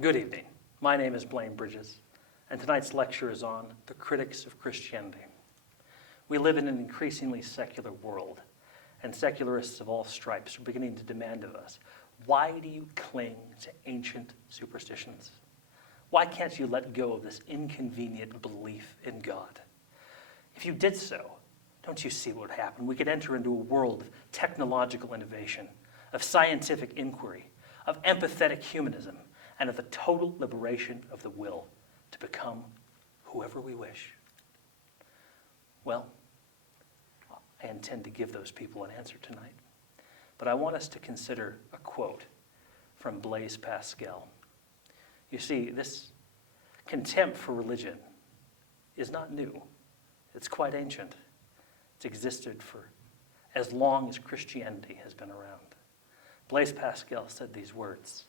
Good evening. My name is Blaine Bridges, and tonight's lecture is on the critics of Christianity. We live in an increasingly secular world, and secularists of all stripes are beginning to demand of us, why do you cling to ancient superstitions? Why can't you let go of this inconvenient belief in God? If you did so, don't you see what would happen? We could enter into a world of technological innovation, of scientific inquiry, of empathetic humanism, and of the total liberation of the will to become whoever we wish. Well, I intend to give those people an answer tonight. But I want us to consider a quote from Blaise Pascal. You see, this contempt for religion is not new. It's quite ancient. It's existed for as long as Christianity has been around. Blaise Pascal said these words: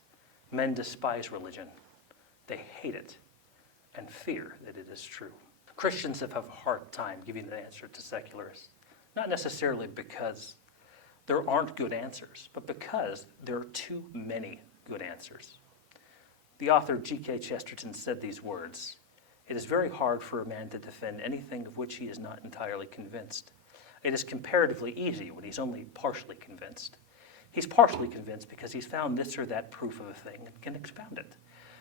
"Men despise religion. They hate it and fear that it is true." Christians have a hard time giving an answer to secularists, not necessarily because there aren't good answers, but because there are too many good answers. The author G.K. Chesterton said these words: "It is very hard for a man to defend anything of which he is not entirely convinced. It is comparatively easy when he's only partially convinced. He's partially convinced because he's found this or that proof of a thing and can expound it.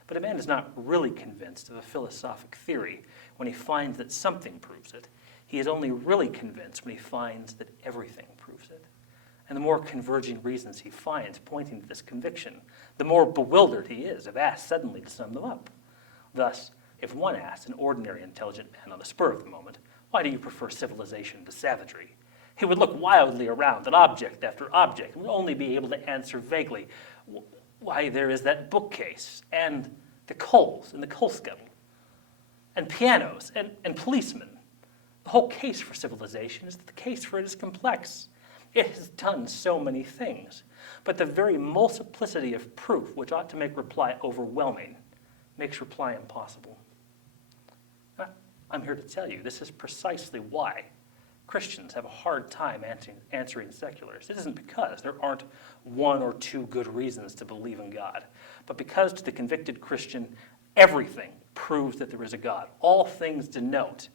But a man is not really convinced of a philosophic theory when he finds that something proves it. He is only really convinced when he finds that everything proves it. And the more converging reasons he finds pointing to this conviction, the more bewildered he is if asked suddenly to sum them up. Thus, if one asks an ordinary intelligent man on the spur of the moment, 'Why do you prefer civilization to savagery?' he would look wildly around at object after object and would only be able to answer vaguely, 'Why, there is that bookcase, and the coals in the coal scuttle, and pianos, and policemen.' The whole case for civilization is that the case for it is complex. It has done so many things, but the very multiplicity of proof which ought to make reply overwhelming makes reply impossible." I'm here to tell you this is precisely why Christians have a hard time answering secularists. It isn't because there aren't one or two good reasons to believe in God, but because to the convicted Christian, everything proves that there is a God. All things denote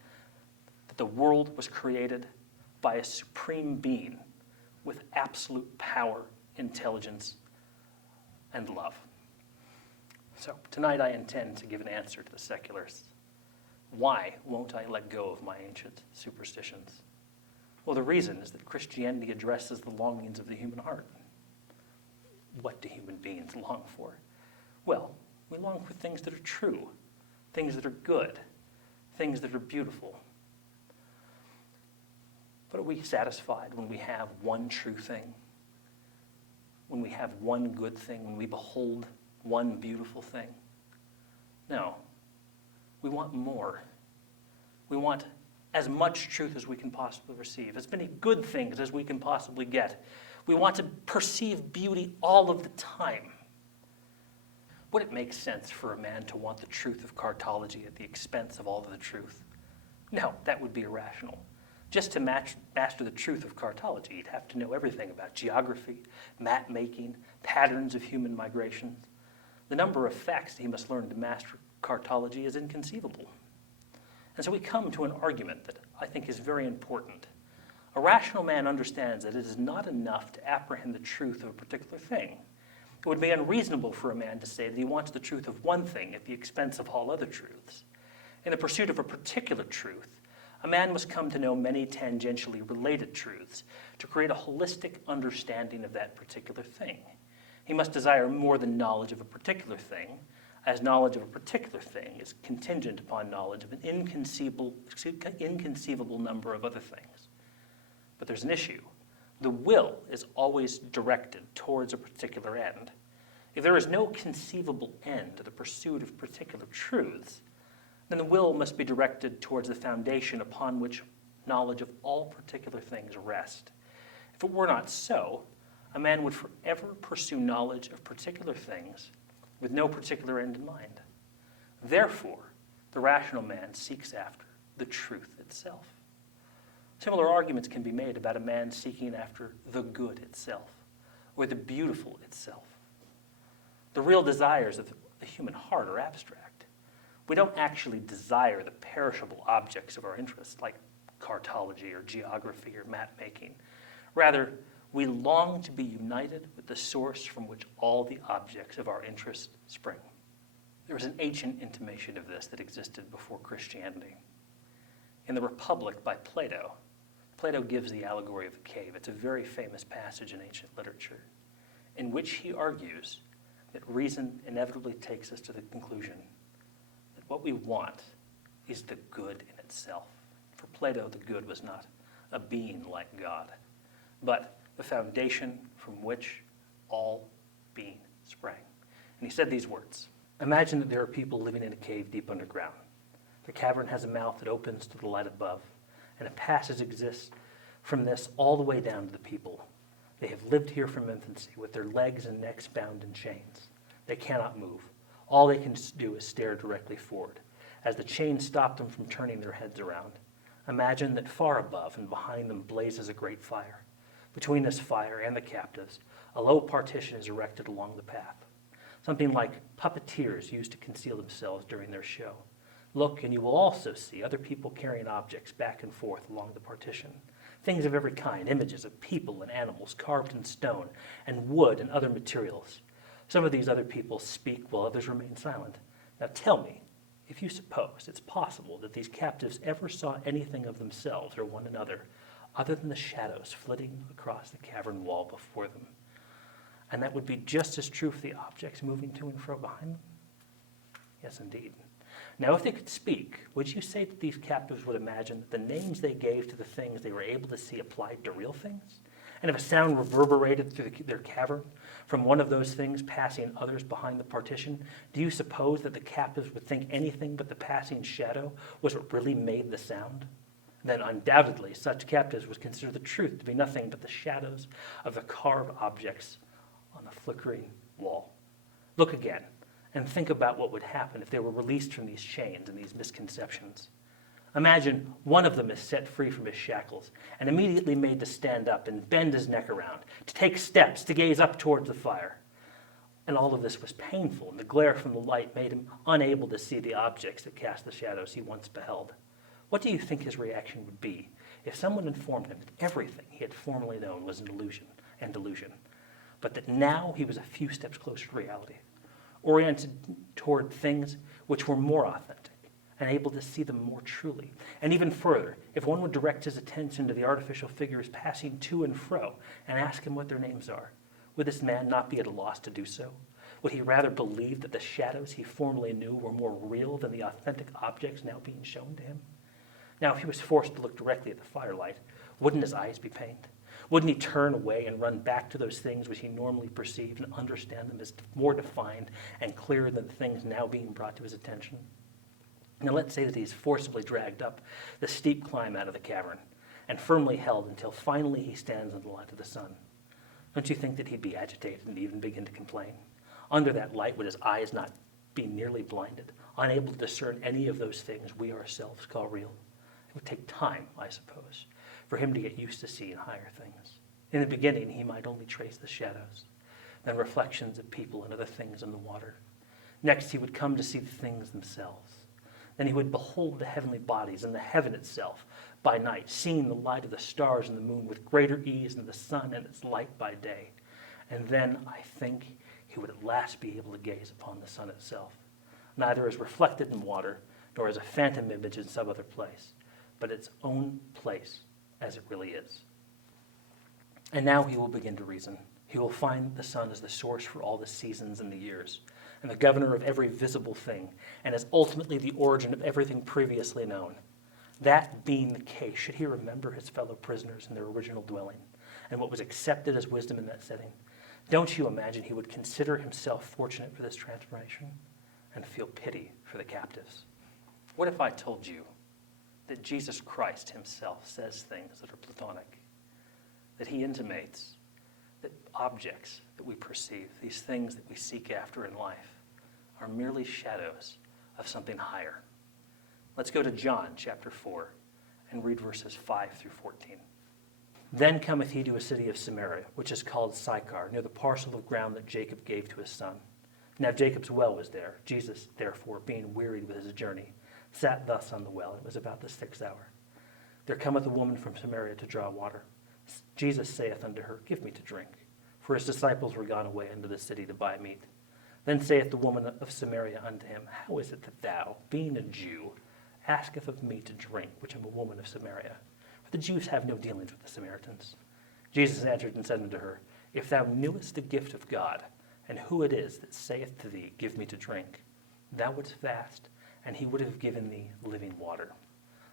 that the world was created by a supreme being with absolute power, intelligence, and love. So tonight I intend to give an answer to the secularists. Why won't I let go of my ancient superstitions? Well, the reason is that Christianity addresses the longings of the human heart. What do human beings long for? Well, we long for things that are true, things that are good, things that are beautiful. But are we satisfied when we have one true thing? When we have one good thing? When we behold one beautiful thing? No. We want more. We want as much truth as we can possibly receive, as many good things as we can possibly get. We want to perceive beauty all of the time. Would it make sense for a man to want the truth of cartology at the expense of all of the truth? No, that would be irrational. Just to master the truth of cartology, you'd have to know everything about geography, map making, patterns of human migration. The number of facts that he must learn to master cartology is inconceivable. And so we come to an argument that I think is very important. A rational man understands that it is not enough to apprehend the truth of a particular thing. It would be unreasonable for a man to say that he wants the truth of one thing at the expense of all other truths. In the pursuit of a particular truth, a man must come to know many tangentially related truths to create a holistic understanding of that particular thing. He must desire more than knowledge of a particular thing, as knowledge of a particular thing is contingent upon knowledge of an inconceivable number of other things. But there's an issue. The will is always directed towards a particular end. If there is no conceivable end to the pursuit of particular truths, then the will must be directed towards the foundation upon which knowledge of all particular things rest. If it were not so, a man would forever pursue knowledge of particular things with no particular end in mind. Therefore, the rational man seeks after the truth itself. Similar arguments can be made about a man seeking after the good itself, or the beautiful itself. The real desires of the human heart are abstract. We don't actually desire the perishable objects of our interest, like cartology or geography or map making. Rather, we long to be united with the source from which all the objects of our interest spring. There was an ancient intimation of this that existed before Christianity. In the Republic by Plato, Plato gives the allegory of the cave. It's a very famous passage in ancient literature, in which he argues that reason inevitably takes us to the conclusion that what we want is the good in itself. For Plato, the good was not a being like God, but the foundation from which all being sprang. And he said these words: "Imagine that there are people living in a cave deep underground. The cavern has a mouth that opens to the light above, and a passage exists from this all the way down to the people. They have lived here from infancy, with their legs and necks bound in chains. They cannot move. All they can do is stare directly forward, as the chains stop them from turning their heads around. Imagine that far above and behind them blazes a great fire. Between this fire and the captives, a low partition is erected along the path, something like puppeteers used to conceal themselves during their show. Look, and you will also see other people carrying objects back and forth along the partition. Things of every kind, images of people and animals carved in stone and wood and other materials. Some of these other people speak while others remain silent. Now tell me, if you suppose it's possible that these captives ever saw anything of themselves or one another other than the shadows flitting across the cavern wall before them. And that would be just as true for the objects moving to and fro behind them? Yes, indeed. Now, if they could speak, would you say that these captives would imagine that the names they gave to the things they were able to see applied to real things? And if a sound reverberated through their cavern from one of those things passing others behind the partition, do you suppose that the captives would think anything but the passing shadow was what really made the sound? Then undoubtedly such captives would consider the truth to be nothing but the shadows of the carved objects on the flickering wall. Look again, and think about what would happen if they were released from these chains and these misconceptions. Imagine one of them is set free from his shackles and immediately made to stand up and bend his neck around, to take steps, to gaze up towards the fire. And all of this was painful, and the glare from the light made him unable to see the objects that cast the shadows he once beheld. What do you think his reaction would be if someone informed him that everything he had formerly known was an illusion and delusion, but that now he was a few steps closer to reality, oriented toward things which were more authentic and able to see them more truly? And even further, if one would direct his attention to the artificial figures passing to and fro and ask him what their names are, would this man not be at a loss to do so? Would he rather believe that the shadows he formerly knew were more real than the authentic objects now being shown to him? Now, if he was forced to look directly at the firelight, wouldn't his eyes be pained? Wouldn't he turn away and run back to those things which he normally perceived and understand them as more defined and clearer than the things now being brought to his attention? Now let's say that he's forcibly dragged up the steep climb out of the cavern and firmly held until finally he stands in the light of the sun. Don't you think that he'd be agitated and even begin to complain? Under that light, would his eyes not be nearly blinded, unable to discern any of those things we ourselves call real? It would take time, I suppose, for him to get used to seeing higher things. In the beginning, he might only trace the shadows, then reflections of people and other things in the water. Next, he would come to see the things themselves. Then he would behold the heavenly bodies and the heaven itself by night, seeing the light of the stars and the moon with greater ease than the sun and its light by day. And then, I think, he would at last be able to gaze upon the sun itself, neither as reflected in water, nor as a phantom image in some other place, but its own place as it really is. And now he will begin to reason. He will find the sun as the source for all the seasons and the years, and the governor of every visible thing, and as ultimately the origin of everything previously known. That being the case, should he remember his fellow prisoners in their original dwelling, and what was accepted as wisdom in that setting? Don't you imagine he would consider himself fortunate for this transformation and feel pity for the captives? What if I told you that Jesus Christ himself says things that are Platonic, that he intimates that objects that we perceive, these things that we seek after in life, are merely shadows of something higher? Let's go to John chapter 4 and read verses 5 through 14. Then cometh he to a city of Samaria, which is called Sychar, near the parcel of ground that Jacob gave to his son. Now Jacob's well was there. Jesus, therefore, being wearied with his journey, sat thus on the well. It was about the 6th hour. There cometh a woman from Samaria to draw water. Jesus saith unto her, Give me to drink. For his disciples were gone away into the city to buy meat. Then saith the woman of Samaria unto him, How is it that thou, being a Jew, asketh of me to drink, which am a woman of Samaria? For the Jews have no dealings with the Samaritans. Jesus answered and said unto her, If thou knewest the gift of God, and who it is that saith to thee, Give me to drink, thou wouldst fast, and he would have given thee living water.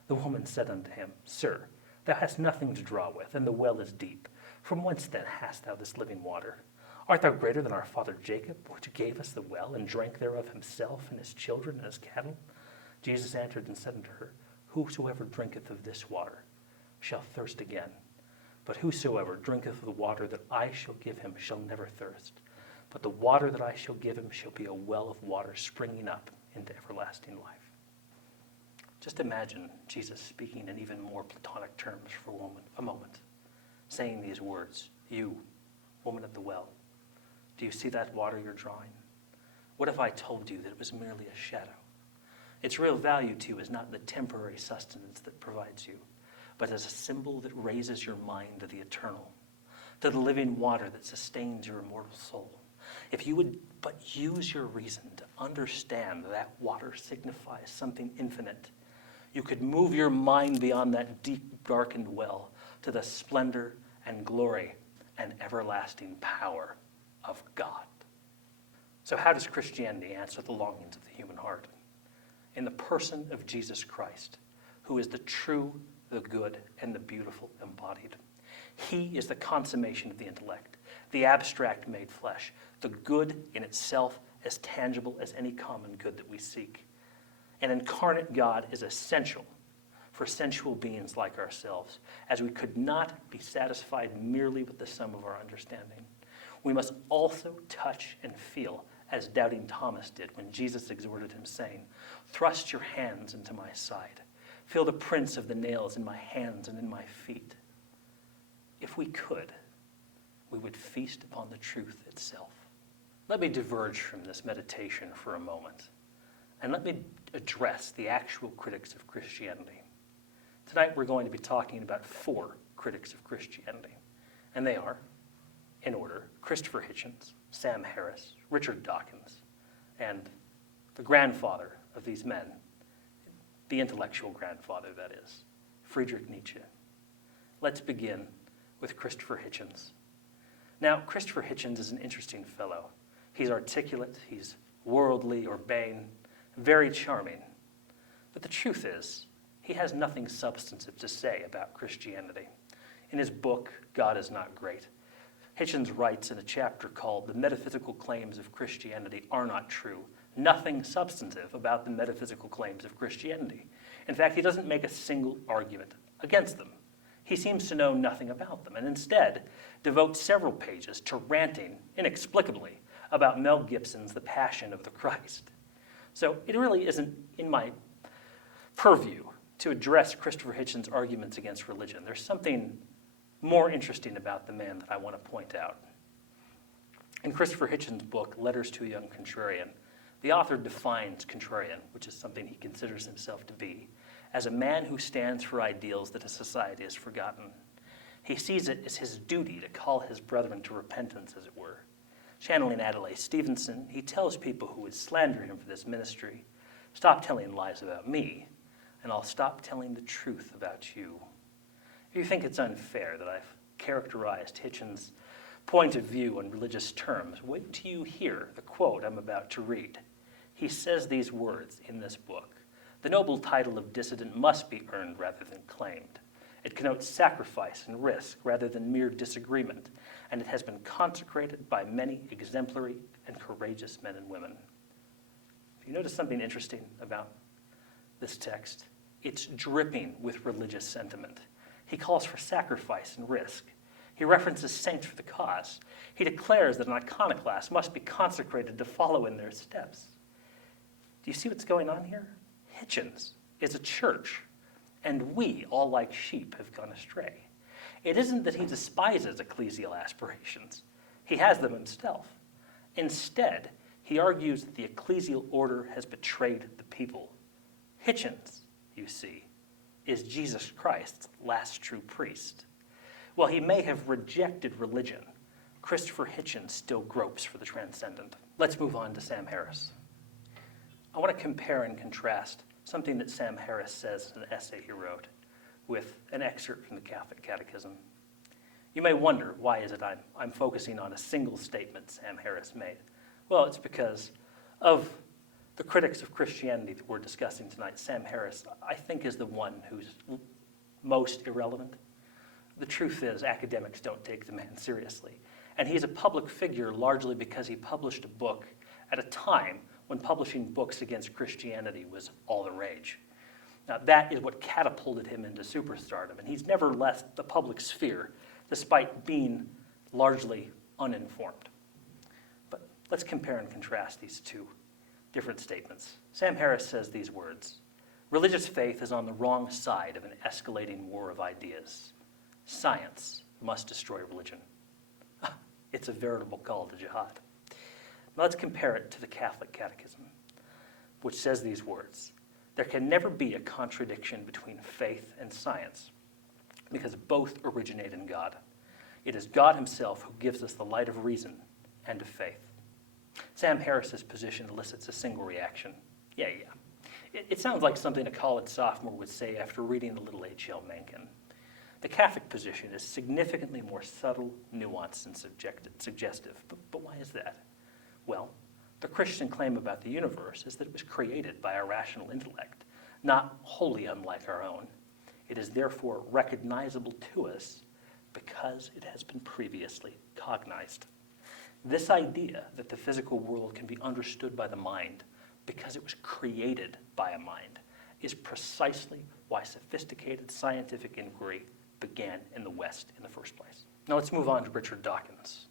The woman said unto him, Sir, thou hast nothing to draw with, and the well is deep. From whence then hast thou this living water? Art thou greater than our father Jacob, which gave us the well, and drank thereof himself, and his children, and his cattle? Jesus answered and said unto her, Whosoever drinketh of this water shall thirst again. But whosoever drinketh of the water that I shall give him shall never thirst. But the water that I shall give him shall be a well of water springing up into everlasting life. Just imagine Jesus speaking in even more platonic terms for a moment, saying these words, You, woman at the well, do you see that water you're drawing? What if I told you that it was merely a shadow? Its real value to you is not the temporary sustenance that provides you, but as a symbol that raises your mind to the eternal, to the living water that sustains your immortal soul. If you would but use your reason to understand that water signifies something infinite, you could move your mind beyond that deep, darkened well to the splendor and glory and everlasting power of God. So how does Christianity answer the longings of the human heart? In the person of Jesus Christ, who is the true, the good, and the beautiful embodied. He is the consummation of the intellect, the abstract made flesh, the good in itself as tangible as any common good that we seek. An incarnate God is essential for sensual beings like ourselves, as we could not be satisfied merely with the sum of our understanding. We must also touch and feel, as doubting Thomas did when Jesus exhorted him, saying, Thrust your hands into my side. Feel the prints of the nails in my hands and in my feet. If we could, we would feast upon the truth itself. Let me diverge from this meditation for a moment, and let me address the actual critics of Christianity. Tonight we're going to be talking about 4 critics of Christianity, and they are, in order, Christopher Hitchens, Sam Harris, Richard Dawkins, and the grandfather of these men, the intellectual grandfather, that is, Friedrich Nietzsche. Let's begin with Christopher Hitchens. Now, Christopher Hitchens is an interesting fellow. He's articulate, he's worldly, urbane, very charming. But the truth is, he has nothing substantive to say about Christianity. In his book, God is Not Great, Hitchens writes in a chapter called The Metaphysical Claims of Christianity Are Not True. Nothing substantive about the metaphysical claims of Christianity. In fact, he doesn't make a single argument against them. He seems to know nothing about them, and instead devotes several pages to ranting, inexplicably, about Mel Gibson's The Passion of the Christ. So it really isn't in my purview to address Christopher Hitchens' arguments against religion. There's something more interesting about the man that I want to point out. In Christopher Hitchens' book, Letters to a Young Contrarian, the author defines contrarian, which is something he considers himself to be, as a man who stands for ideals that a society has forgotten. He sees it as his duty to call his brethren to repentance, as it were. Channeling Adlai Stevenson, he tells people who would slander him for this ministry, stop telling lies about me, and I'll stop telling the truth about you. If you think it's unfair that I've characterized Hitchens' point of view in religious terms, wait till you hear the quote I'm about to read. He says these words in this book: "The noble title of dissident must be earned rather than claimed. It connotes sacrifice and risk rather than mere disagreement, and it has been consecrated by many exemplary and courageous men and women." If you notice something interesting about this text, it's dripping with religious sentiment. He calls for sacrifice and risk. He references saints for the cause. He declares that an iconoclast must be consecrated to follow in their steps. Do you see what's going on here? Hitchens is a church, and we, all like sheep, have gone astray. It isn't that he despises ecclesial aspirations. He has them himself. Instead, He argues that the ecclesial order has betrayed the people. Hitchens, you see, is Jesus Christ's last true priest. While he may have rejected religion, Christopher Hitchens still gropes for the transcendent. Let's move on to Sam Harris. I want to compare and contrast something that Sam Harris says in an essay he wrote with an excerpt from the Catholic Catechism. You may wonder, why is it I'm focusing on a single statement Sam Harris made? Well, it's because of the critics of Christianity that we're discussing tonight. Sam Harris, I think, is the one who's most irrelevant. The truth is, academics don't take the man seriously. And he's a public figure largely because he published a book at a time when publishing books against Christianity was all the rage. Now, that is what catapulted him into superstardom, and he's never left the public sphere despite being largely uninformed. But let's compare and contrast these two different statements. Sam Harris says these words: religious faith is on the wrong side of an escalating war of ideas. Science must destroy religion. It's a veritable call to jihad. Now let's compare it to the Catholic Catechism, which says these words: there can never be a contradiction between faith and science, because both originate in God. It is God himself who gives us the light of reason and of faith. Sam Harris's position elicits a single reaction. Yeah. It sounds like something a college sophomore would say after reading the little H.L. Mencken. The Catholic position is significantly more subtle, nuanced, and suggestive. But why is that? Well, the Christian claim about the universe is that it was created by a rational intellect, not wholly unlike our own. It is therefore recognizable to us because it has been previously cognized. This idea that the physical world can be understood by the mind because it was created by a mind is precisely why sophisticated scientific inquiry began in the West in the first place. Now let's move on to Richard Dawkins.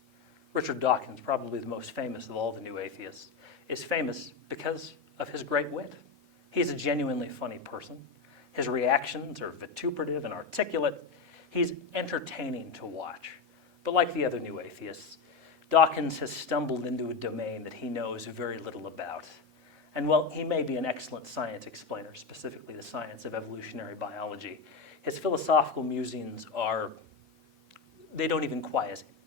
Richard Dawkins, probably the most famous of all the new atheists, is famous because of his great wit. He's a genuinely funny person. His reactions are vituperative and articulate. He's entertaining to watch. But like the other new atheists, Dawkins has stumbled into a domain that he knows very little about. And while he may be an excellent science explainer, specifically the science of evolutionary biology, his philosophical musings they don't even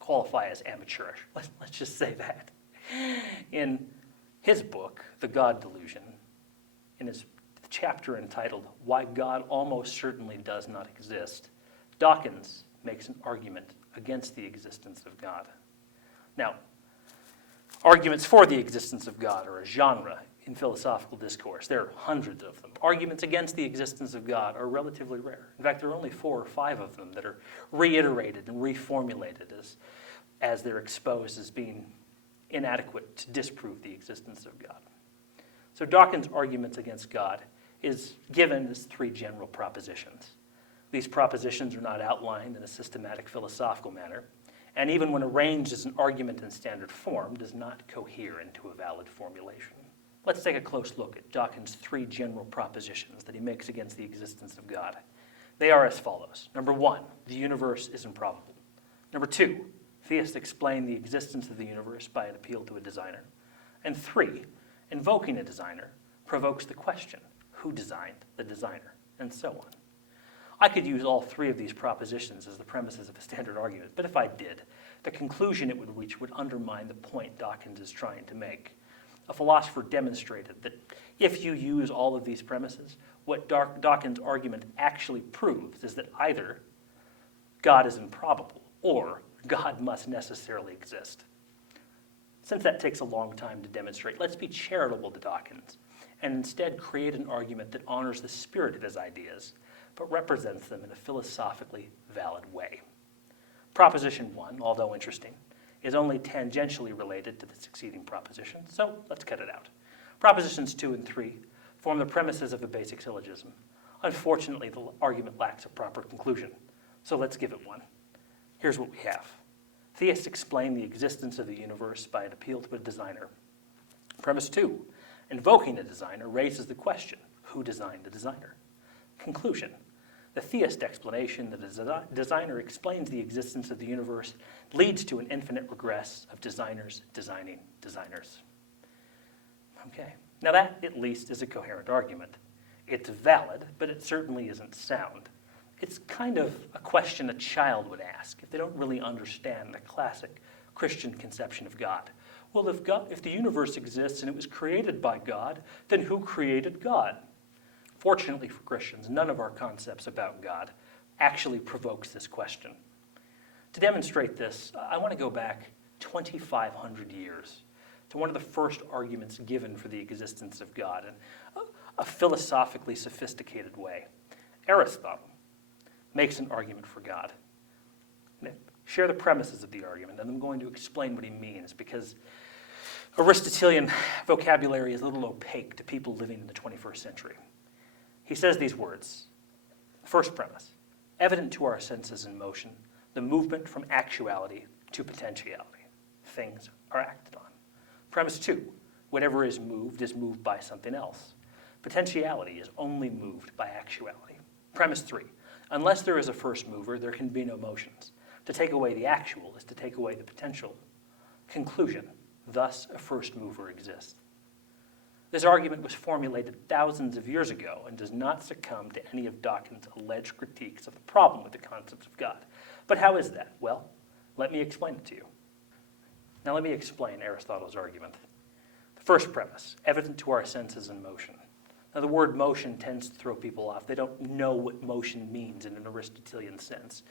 qualify as amateurish. Let's just say that. In his book, The God Delusion, in his chapter entitled Why God Almost Certainly Does Not Exist, Dawkins makes an argument against the existence of God. Now, arguments for the existence of God are a genre in philosophical discourse. There are hundreds of them. Arguments against the existence of God are relatively rare. In fact, there are only 4 or 5 of them that are reiterated and reformulated as they're exposed as being inadequate to disprove the existence of God. So Dawkins' arguments against God is given as 3 general propositions. These propositions are not outlined in a systematic philosophical manner, and even when arranged as an argument in standard form, does not cohere into a valid formulation. Let's take a close look at Dawkins' 3 general propositions that he makes against the existence of God. They are as follows. Number 1, the universe is improbable. Number 2, theists explain the existence of the universe by an appeal to a designer. And 3, invoking a designer provokes the question, who designed the designer, and so on. I could use all 3 of these propositions as the premises of a standard argument, but if I did, the conclusion it would reach would undermine the point Dawkins is trying to make. A philosopher demonstrated that if you use all of these premises, what Dawkins' argument actually proves is that either God is improbable or God must necessarily exist. Since that takes a long time to demonstrate, let's be charitable to Dawkins and instead create an argument that honors the spirit of his ideas, but represents them in a philosophically valid way. Proposition 1, although interesting, is only tangentially related to the succeeding proposition, so let's cut it out. Propositions 2 and 3 form the premises of a basic syllogism. Unfortunately, the argument lacks a proper conclusion, so let's give it one. Here's what we have. Theists explain the existence of the universe by an appeal to a designer. Premise 2, invoking a designer raises the question, who designed the designer? Conclusion, the theist explanation that a designer explains the existence of the universe leads to an infinite regress of designers designing designers. Okay, now that at least is a coherent argument. It's valid, but it certainly isn't sound. It's kind of a question a child would ask if they don't really understand the classic Christian conception of God. Well, if the universe exists and it was created by God, then who created God? Fortunately for Christians, none of our concepts about God actually provokes this question. To demonstrate this, I want to go back 2,500 years to one of the first arguments given for the existence of God in a philosophically sophisticated way. Aristotle makes an argument for God. Share the premises of the argument, and I'm going to explain what he means, because Aristotelian vocabulary is a little opaque to people living in the 21st century. He says these words. First premise, evident to our senses in motion, the movement from actuality to potentiality. Things are acted on. Premise 2, whatever is moved by something else. Potentiality is only moved by actuality. Premise 3, unless there is a first mover, there can be no motions. To take away the actual is to take away the potential. Conclusion, thus a first mover exists. This argument was formulated thousands of years ago and does not succumb to any of Dawkins' alleged critiques of the problem with the concepts of God. But how is that? Well, let me explain it to you. Now let me explain Aristotle's argument. The first premise, evident to our senses in motion. Now the word motion tends to throw people off. They don't know what motion means in an Aristotelian sense.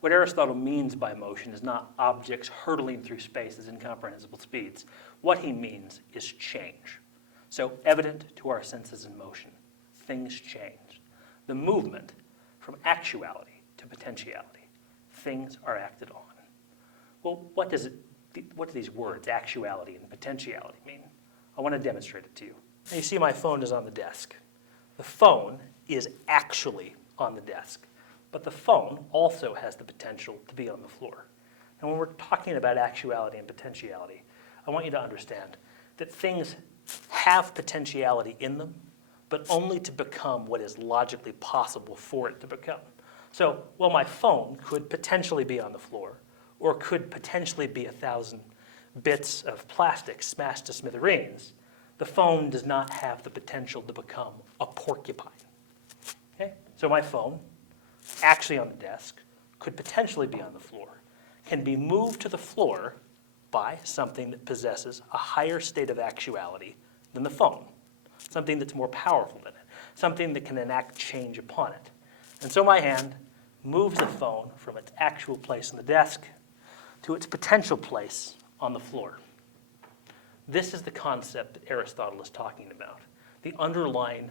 What Aristotle means by motion is not objects hurtling through space at incomprehensible speeds. What he means is change. So evident to our senses in motion, things change. The movement from actuality to potentiality, things are acted on. Well, what do these words, actuality and potentiality, mean? I want to demonstrate it to you. Now you see my phone is on the desk. The phone is actually on the desk, but the phone also has the potential to be on the floor. And when we're talking about actuality and potentiality, I want you to understand that things have potentiality in them, but only to become what is logically possible for it to become. So, well, my phone could potentially be on the floor, or could potentially be 1,000 bits of plastic smashed to smithereens. The phone does not have the potential to become a porcupine. Okay? So my phone, actually on the desk, could potentially be on the floor, can be moved to the floor by something that possesses a higher state of actuality than the phone, something that's more powerful than it, something that can enact change upon it. And so my hand moves the phone from its actual place on the desk to its potential place on the floor. This is the concept that Aristotle is talking about, the underlying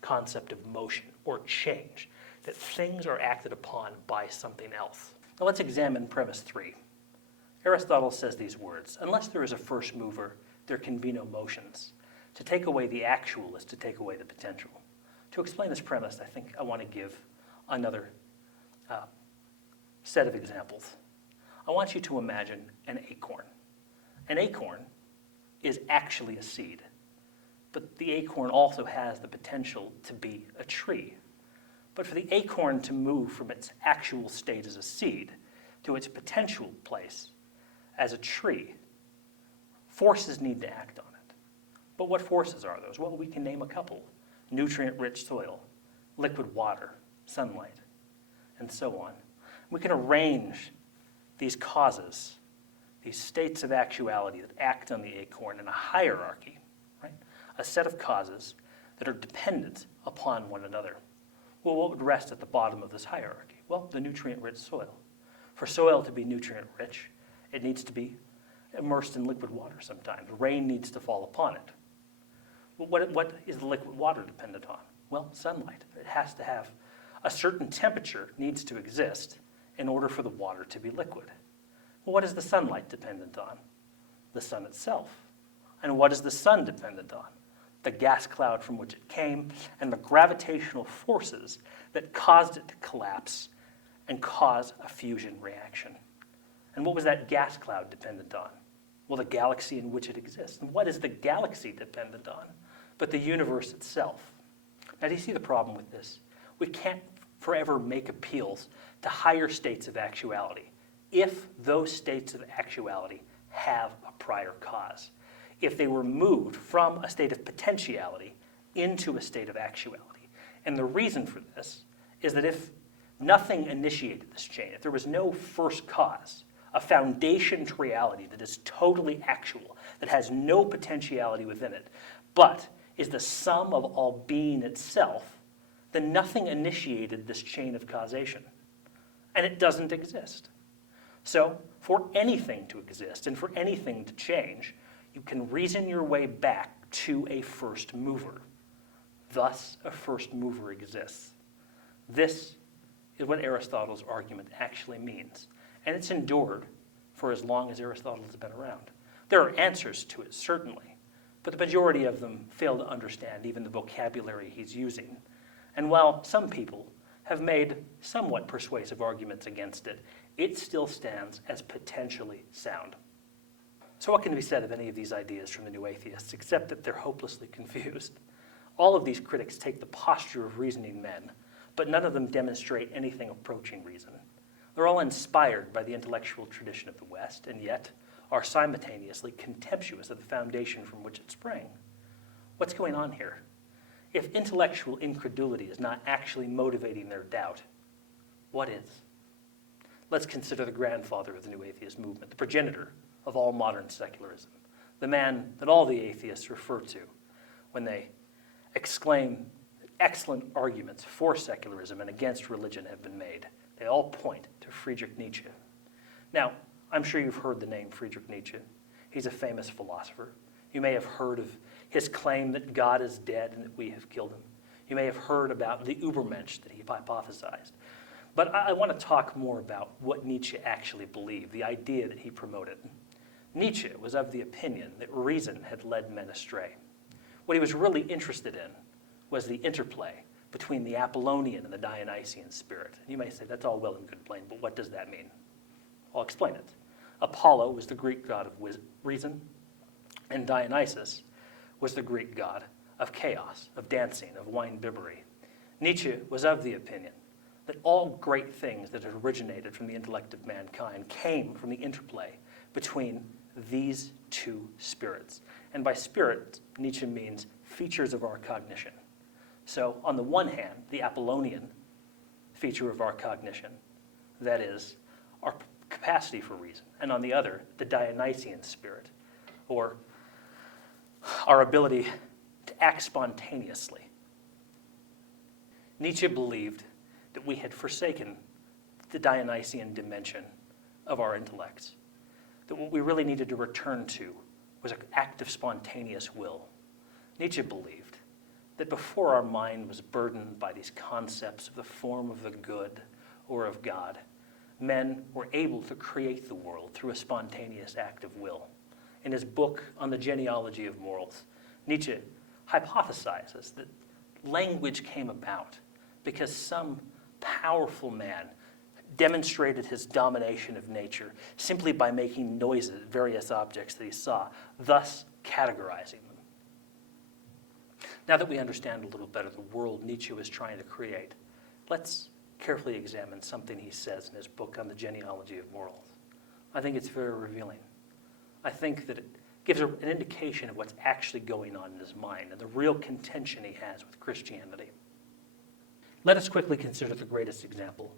concept of motion or change, that things are acted upon by something else. Now let's examine premise 3. Aristotle says these words, unless there is a first mover, there can be no motions. To take away the actual is to take away the potential. To explain this premise, I think I want to give another set of examples. I want you to imagine an acorn. An acorn is actually a seed, but the acorn also has the potential to be a tree. But for the acorn to move from its actual state as a seed to its potential place as a tree, forces need to act on it. But what forces are those? Well, we can name a couple. Nutrient-rich soil, liquid water, sunlight, and so on. We can arrange these causes, these states of actuality that act on the acorn in a hierarchy, right? A set of causes that are dependent upon one another. Well, what would rest at the bottom of this hierarchy? Well, the nutrient-rich soil. For soil to be nutrient-rich, it needs to be immersed in liquid water sometimes. Rain needs to fall upon it. Well, what is the liquid water dependent on? Well, sunlight. It has to have a certain temperature needs to exist in order for the water to be liquid. Well, what is the sunlight dependent on? The sun itself. And what is the sun dependent on? The gas cloud from which it came and the gravitational forces that caused it to collapse and cause a fusion reaction. And what was that gas cloud dependent on? Well, the galaxy in which it exists. And what is the galaxy dependent on? But the universe itself. Now, do you see the problem with this? We can't forever make appeals to higher states of actuality if those states of actuality have a prior cause. if they were moved from a state of potentiality into a state of actuality. And the reason for this is that if nothing initiated this chain, if there was no first cause, a foundation to reality that is totally actual, that has no potentiality within it, but is the sum of all being itself, then nothing initiated this chain of causation. And it doesn't exist. So for anything to exist and for anything to change, you can reason your way back to a first mover. Thus, a first mover exists. This is what Aristotle's argument actually means. And it's endured for as long as Aristotle has been around. There are answers to it, certainly, but the majority of them fail to understand even the vocabulary he's using. And while some people have made somewhat persuasive arguments against it, it still stands as potentially sound. So what can be said of any of these ideas from the new atheists, except that they're hopelessly confused? All of these critics take the posture of reasoning men, but none of them demonstrate anything approaching reason. They're all inspired by the intellectual tradition of the West, and yet are simultaneously contemptuous of the foundation from which it sprang. What's going on here? If intellectual incredulity is not actually motivating their doubt, what is? Let's consider the grandfather of the new atheist movement, the progenitor of all modern secularism, the man that all the atheists refer to when they exclaim that excellent arguments for secularism and against religion have been made. They all point to Friedrich Nietzsche. Now, I'm sure you've heard the name Friedrich Nietzsche. He's a famous philosopher. You may have heard of his claim that God is dead and that we have killed him. You may have heard about the Übermensch that he hypothesized. But I want to talk more about what Nietzsche actually believed, the idea that he promoted. Nietzsche was of the opinion that reason had led men astray. What he was really interested in was the interplay between the Apollonian and the Dionysian spirit. You may say, that's all well and good, Blaine, but what does that mean? I'll explain it. Apollo was the Greek god of reason, and Dionysus was the Greek god of chaos, of dancing, of wine-bibbery. Nietzsche was of the opinion that all great things that had originated from the intellect of mankind came from the interplay between these two spirits. And by spirit, Nietzsche means features of our cognition. So on the one hand, the Apollonian feature of our cognition, that is, our capacity for reason, and on the other, the Dionysian spirit, or our ability to act spontaneously. Nietzsche believed that we had forsaken the Dionysian dimension of our intellects, that what we really needed to return to was an act of spontaneous will. Nietzsche believed that before our mind was burdened by these concepts of the form of the good or of God, men were able to create the world through a spontaneous act of will. In his book on the genealogy of morals, Nietzsche hypothesizes that language came about because some powerful man demonstrated his domination of nature simply by making noises at various objects that he saw, thus categorizing them. Now that we understand a little better the world Nietzsche was trying to create, let's carefully examine something he says in his book on the genealogy of morals. I think it's very revealing. I think that it gives an indication of what's actually going on in his mind and the real contention he has with Christianity. Let us quickly consider the greatest example.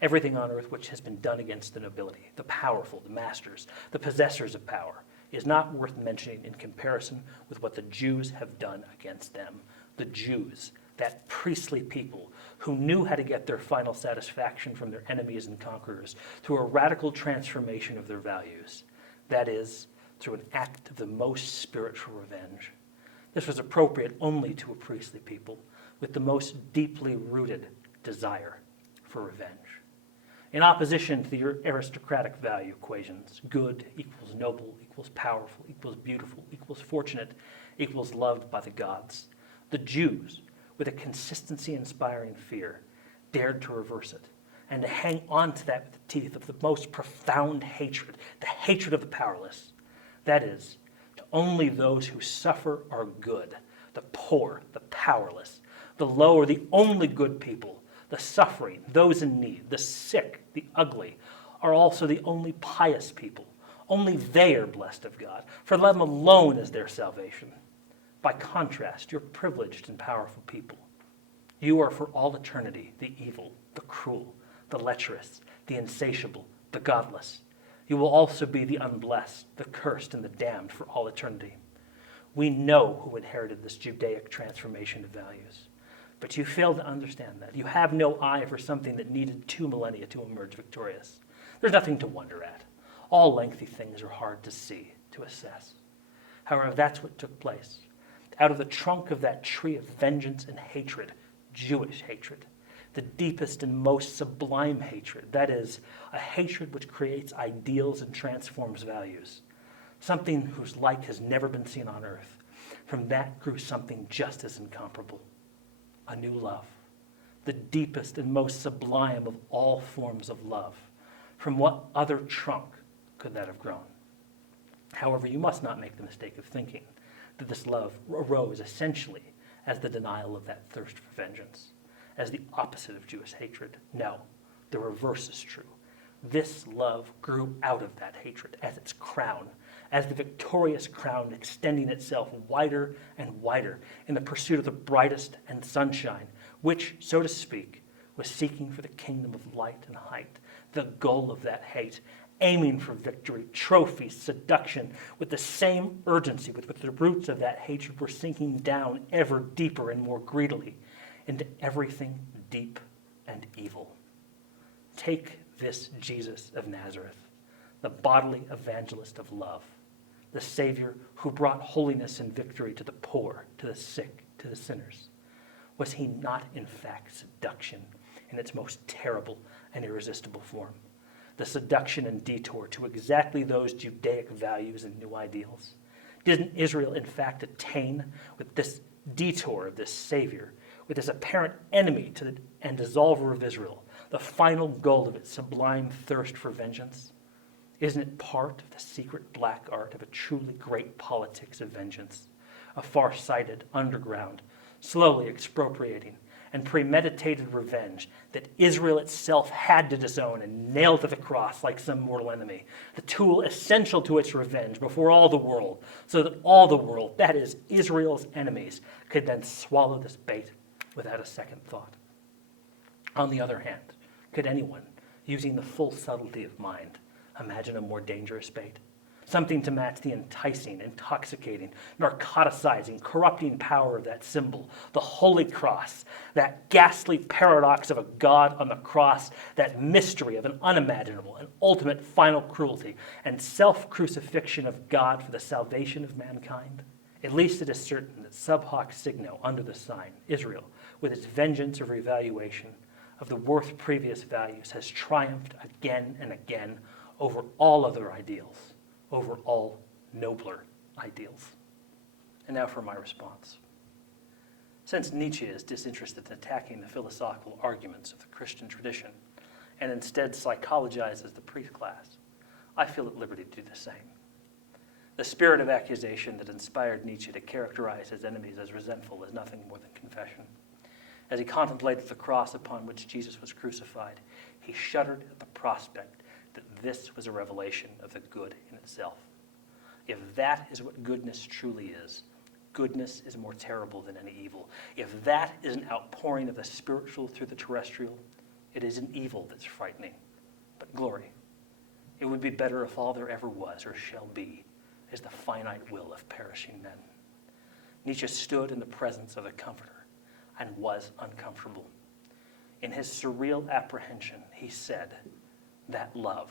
Everything on earth which has been done against the nobility, the powerful, the masters, the possessors of power, is not worth mentioning in comparison with what the Jews have done against them. The Jews, that priestly people who knew how to get their final satisfaction from their enemies and conquerors through a radical transformation of their values. That is, through an act of the most spiritual revenge. This was appropriate only to a priestly people with the most deeply rooted desire for revenge. In opposition to the aristocratic value equations, good equals noble, equals powerful, equals beautiful, equals fortunate, equals loved by the gods, the Jews, with a consistency-inspiring fear, dared to reverse it and to hang on to that with the teeth of the most profound hatred, the hatred of the powerless. That is, to only those who suffer are good, the poor, the powerless, the low are the only good people. The suffering, those in need, the sick, the ugly, are also the only pious people. Only they are blessed of God, for them alone is their salvation. By contrast, you're privileged and powerful people. You are for all eternity the evil, the cruel, the lecherous, the insatiable, the godless. You will also be the unblessed, the cursed, and the damned for all eternity. We know who inherited this Judaic transformation of values. But you fail to understand that. You have no eye for something that needed 2 millennia to emerge victorious. There's nothing to wonder at. All lengthy things are hard to see, to assess. However, that's what took place. Out of the trunk of that tree of vengeance and hatred, Jewish hatred, the deepest and most sublime hatred, that is, a hatred which creates ideals and transforms values, something whose like has never been seen on earth. From that grew something just as incomparable, a new love, the deepest and most sublime of all forms of love. From what other trunk could that have grown? However, you must not make the mistake of thinking that this love arose essentially as the denial of that thirst for vengeance, as the opposite of Jewish hatred. No, the reverse is true. This love grew out of that hatred as its crown, as the victorious crown extending itself wider and wider in the pursuit of the brightest and sunshine, which, so to speak, was seeking for the kingdom of light and height, the goal of that hate, aiming for victory, trophies, seduction, with the same urgency with which the roots of that hatred were sinking down ever deeper and more greedily into everything deep and evil. Take this Jesus of Nazareth, the bodily evangelist of love, the Savior who brought holiness and victory to the poor, to the sick, to the sinners. Was he not, in fact, seduction in its most terrible and irresistible form? The seduction and detour to exactly those Judaic values and new ideals? Didn't Israel, in fact, attain with this detour of this Savior, with this apparent enemy and dissolver of Israel, the final goal of its sublime thirst for vengeance? Isn't it part of the secret black art of a truly great politics of vengeance, a far-sighted underground, slowly expropriating and premeditated revenge that Israel itself had to disown and nail to the cross like some mortal enemy, the tool essential to its revenge before all the world, so that all the world, that is, Israel's enemies, could then swallow this bait without a second thought? On the other hand, could anyone, using the full subtlety of mind, imagine a more dangerous bait? Something to match the enticing, intoxicating, narcoticizing, corrupting power of that symbol, the Holy Cross, that ghastly paradox of a God on the cross, that mystery of an unimaginable and ultimate final cruelty and self-crucifixion of God for the salvation of mankind? At least it is certain that sub hoc signo, under the sign, Israel, with its vengeance of revaluation of the worth previous values, has triumphed again and again over all other ideals, over all nobler ideals. And now for my response. Since Nietzsche is disinterested in attacking the philosophical arguments of the Christian tradition and instead psychologizes the priest class, I feel at liberty to do the same. The spirit of accusation that inspired Nietzsche to characterize his enemies as resentful is nothing more than confession. As he contemplated the cross upon which Jesus was crucified, he shuddered at the prospect that this was a revelation of the good in itself. If that is what goodness truly is, goodness is more terrible than any evil. If that is an outpouring of the spiritual through the terrestrial, it is an evil that's frightening. But glory, it would be better if all there ever was or shall be is the finite will of perishing men. Nietzsche stood in the presence of the Comforter and was uncomfortable. In his surreal apprehension, he said, that love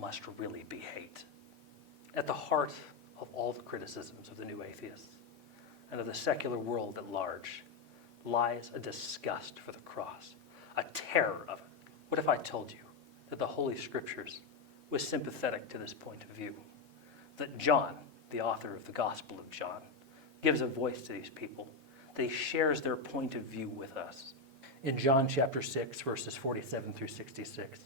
must really be hate. At the heart of all the criticisms of the new atheists and of the secular world at large lies a disgust for the cross, a terror of it. What if I told you that the Holy Scriptures was sympathetic to this point of view? That John, the author of the Gospel of John, gives a voice to these people, that he shares their point of view with us. In John chapter 6, verses 47 through 66,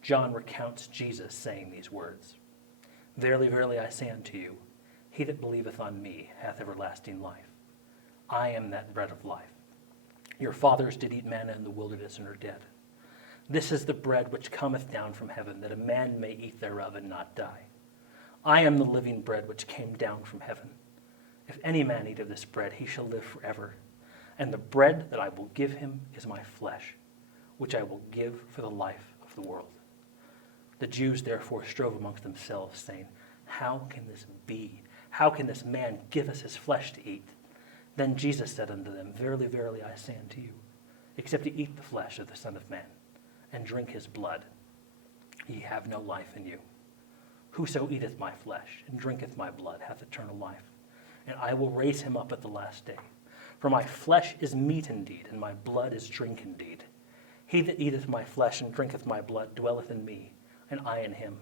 John recounts Jesus saying these words, Verily, verily, I say unto you, he that believeth on me hath everlasting life. I am that bread of life. Your fathers did eat manna in the wilderness and are dead. This is the bread which cometh down from heaven, that a man may eat thereof and not die. I am the living bread which came down from heaven. If any man eat of this bread, he shall live forever. And the bread that I will give him is my flesh, which I will give for the life of the world." The Jews therefore strove amongst themselves, saying, "How can this be? How can this man give us his flesh to eat?" Then Jesus said unto them, "Verily, verily, I say unto you, except ye eat the flesh of the Son of Man, and drink his blood, ye have no life in you. Whoso eateth my flesh, and drinketh my blood, hath eternal life, and I will raise him up at the last day. For my flesh is meat indeed, and my blood is drink indeed. He that eateth my flesh and drinketh my blood dwelleth in me, and I in him.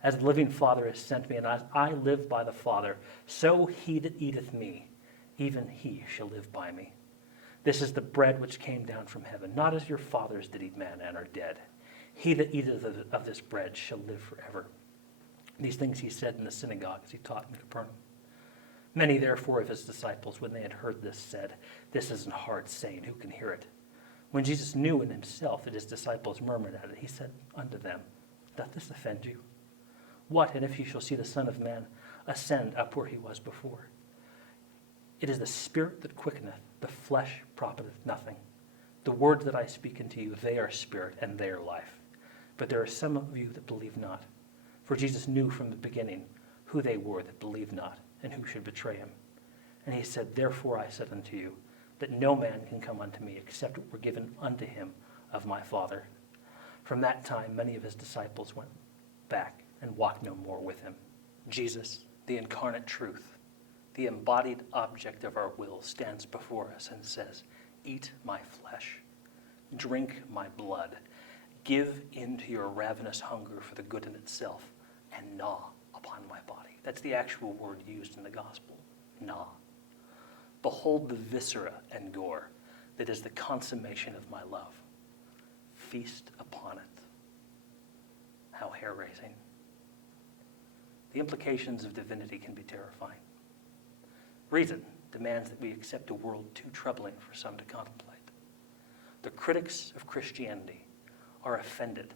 As the living Father has sent me, and as I live by the Father, so he that eateth me, even he shall live by me. This is the bread which came down from heaven, not as your fathers did eat manna and are dead. He that eateth of this bread shall live forever." These things he said in the synagogue as he taught in Capernaum. Many therefore of his disciples, when they had heard this, said, "This is an hard saying, who can hear it?" When Jesus knew in himself that his disciples murmured at it, he said unto them, "Doth this offend you? What, and if ye shall see the Son of Man ascend up where he was before? It is the Spirit that quickeneth, the flesh profiteth nothing. The words that I speak unto you, they are spirit, and they are life. But there are some of you that believe not." For Jesus knew from the beginning who they were that believed not, and who should betray him. And he said, "Therefore I said unto you, that no man can come unto me, except it were given unto him of my Father." From that time many of his disciples went back and walked no more with him. Jesus, the incarnate truth, the embodied object of our will, stands before us and says, "Eat my flesh, drink my blood, give in to your ravenous hunger for the good in itself, and gnaw upon my body." That's the actual word used in the gospel, gnaw. "Behold the viscera and gore, that is the consummation of my love. Feast upon it." How hair-raising. The implications of divinity can be terrifying. Reason demands that we accept a world too troubling for some to contemplate. The critics of Christianity are offended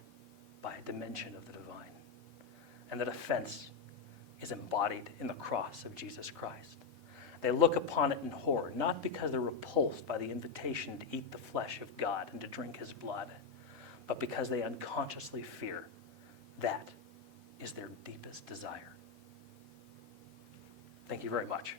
by a dimension of the divine, and that offense is embodied in the cross of Jesus Christ. They look upon it in horror, not because they're repulsed by the invitation to eat the flesh of God and to drink his blood, but because they unconsciously fear that is their deepest desire. Thank you very much.